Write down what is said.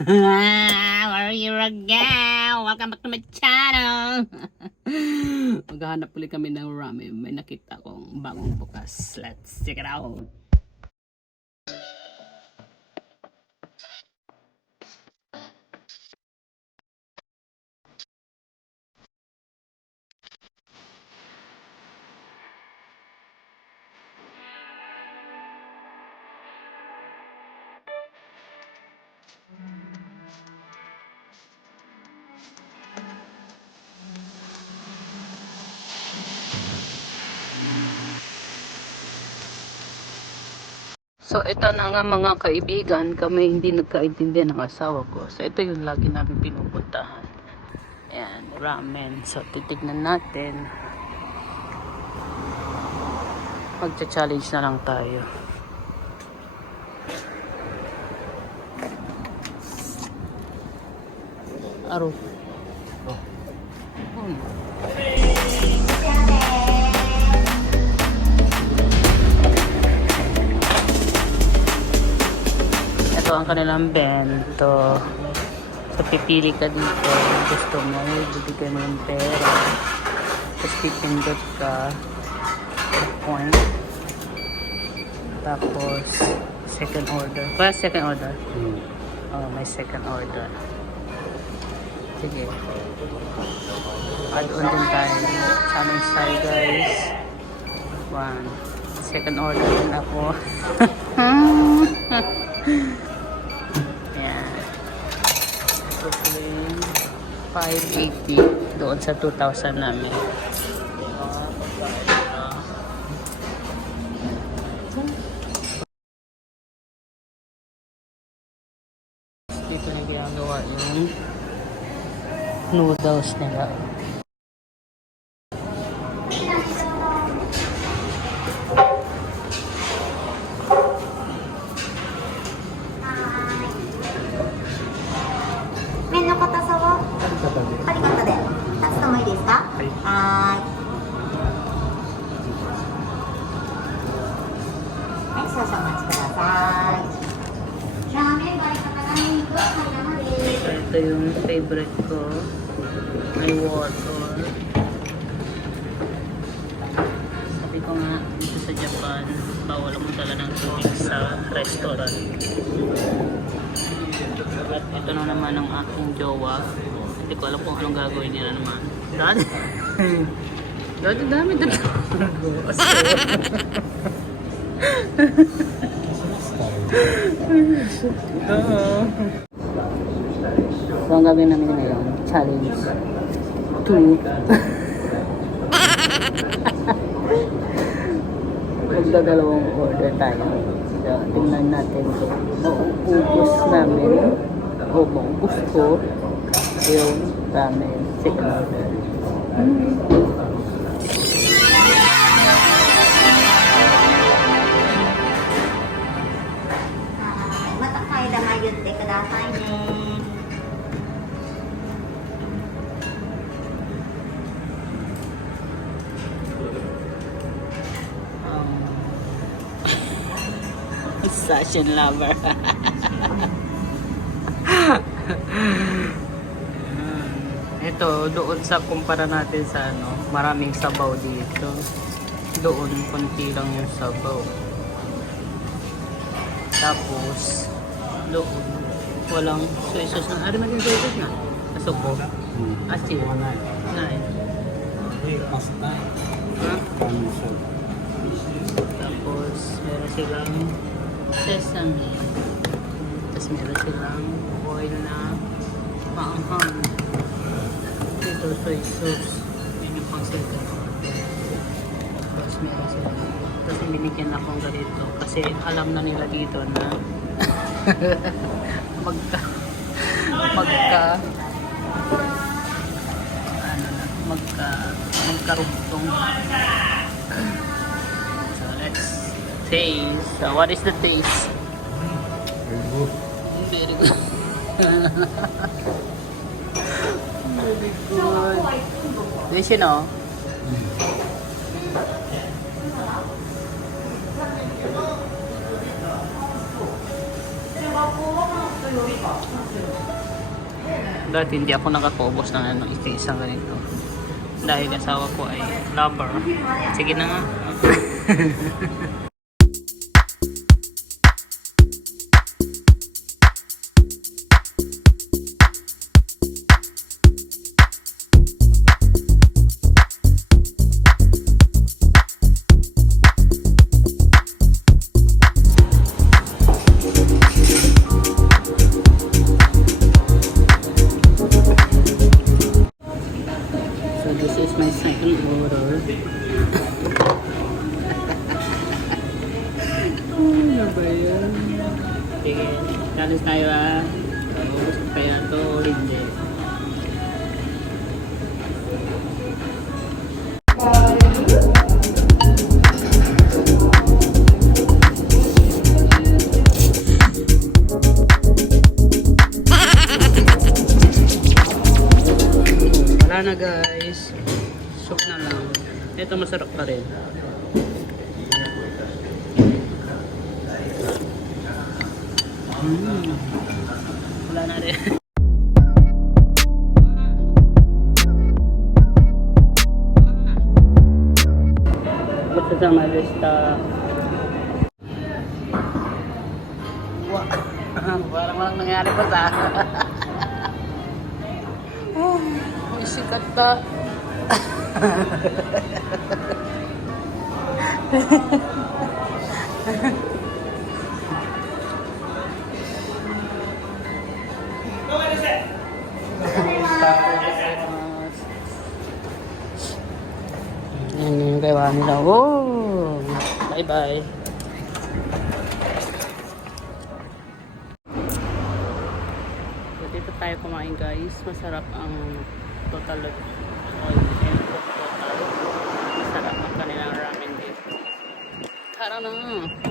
Where are you again? Welcome back to my channel. Maghahanap ulit kami ng ramen. May nakita kong bagong bukas. Let's check it out. So ito na nga mga kaibigan, kami hindi nagkaintindihan ng asawa ko. So ito yung lagi namin pinupuntahan. Ayan, ramen. So titignan natin. Magcha-challenge na lang tayo. Aro. Ito ang kanilang bento. So pipili ka dito. Gusto mo, bibigyan mo yung pera. Tapos pipindot ka. Point. Tapos second order. Kaya second order? Oh, may second order. Sige. Add-on din tayo. Challenge tayo guys. One. Second order din ako. Yan. Brooklyn 580 doon sa 2,000 namin. Dito na ginagawa yung noodles nila. Ito yung favorite ko. May water. Sabi ko nga, dito sa Japan, bawal mo dala ng tubig sa restaurant. At ito na naman ang aking jowa. Hindi ko alam kung anong gagawin niya na naman. Dati? Dati dami dito. So, ang gagawin namin ngayon, challenge 2. Magdadalawang order tayo. So, tingnan natin kung mauubos namin o maubos ko yung ramen second order. Fashion lover. Ito, doon sa kumpara natin sa ano, maraming sabaw dito. Doon, konti lang yung sabaw. Tapos, doon, walang soy sauce na. Ari man yung soy sauce na. Pasok ko. Asin. Nine. Tapos, meron silang sesame. Tapos meron silang oil na maanghang. Ito soy sauce. Yun yung pang second order. Tapos meron silang. Tapos binigyan akong ganito. Kasi alam na nila dito na magkarugtong. So let's taste. So what is the taste? Very good. Very good. Very good. This you know. Dati hindi ako nakakaubos ng ano, isang ganito. Dahil asawa ko ay lover. Sige na nga. So this is my second order. Ano ba yan? Sige, challenge tayo ah. Ubus ko kaya ito o hindi. Wala na guys. Soup na lang. Ito masarap pa rin. Wala na rin. Basta sa malista. Wow. Parang walang nangyari pa sa may sikat pa. Yan yung gawa nila. Oh! Bye-bye. So, dito tayo kumain guys. Masarap ang total masarap ang kanilang ramen dito. Tara na!